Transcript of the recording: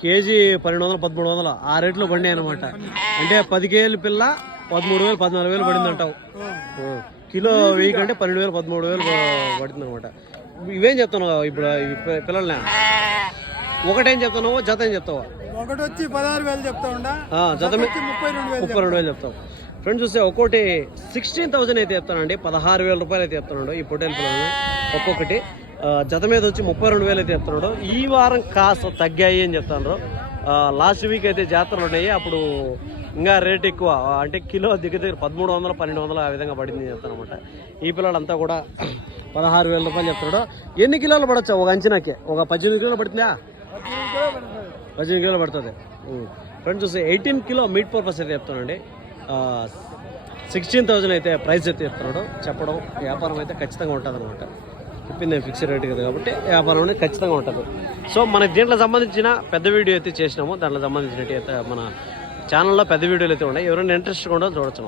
KG 1200 1300 ఆ రేట్లో పడినాయి అనమాట. అంటే 10 కేజీల పిల్ల 13,000 14,000 పడింది అంటావు. కిలో 1000 కంటే 12,000 13,000 పడుతుంది అనమాట. ఇవేం చెప్తున్నావు ఇప్పుడు పిల్లల్ని? ఒకటేం చెప్తున్నావు, జత ఏం చెప్తావా? ఒకటి వచ్చి 16,000 చెప్తా ఉండా, జత 32,000 చెప్తావు. ఫ్రెండ్స్ చూస్తే ఒక్కోటి 16,000 అయితే చెప్తానండి, 16,000 రూపాయలు అయితే చెప్తున్నాడు ఈ పొట్టేలు పిల్లల్ని ఒక్కొక్కటి. జత మీద వచ్చి 32,000 అయితే చెప్తున్నాడు. ఈ వారం కాస్త తగ్గాయి అని చెప్తాను. లాస్ట్ వీక్ అయితే జాతరలు ఉన్నాయి, అప్పుడు ఇంకా రేట్ ఎక్కువ, అంటే కిలో దగ్గర 1300 1200 ఆ విధంగా పడింది చెప్తాను అనమాట. ఈ పిల్లలంతా కూడా 16,000 రూపాయలు చెప్తున్నాడు. ఎన్ని కిలోలు పడవచ్చు ఒక అంచనాకి? ఒక 18 కిలోలు పడుతుందా? 18 కిలోలు పడుతుంది. ఫ్రెండ్స్ చూస్తే 18 కిలో మీట్ పర్పస్ అయితే చెప్తానండి. 16,000 అయితే ప్రైస్ అయితే చెప్తున్నాడు. చెప్పడం వ్యాపారం అయితే ఖచ్చితంగా ఉంటుంది అనమాట. చెప్పింది ఫిక్స్డ్ రేట్ కదా కాబట్టి వ్యాపారం అనేది ఖచ్చితంగా ఉంటుంది. సో మనకి దీంట్లో సంబంధించిన పెద్ద వీడియో అయితే చేసినాము. దాంట్లో సంబంధించినట్టు అయితే మన ఛానల్లో పెద్ద వీడియోలు అయితే ఉన్నాయి. ఎవరైనా ఇంట్రెస్ట్గా ఉండో చూడొచ్చు.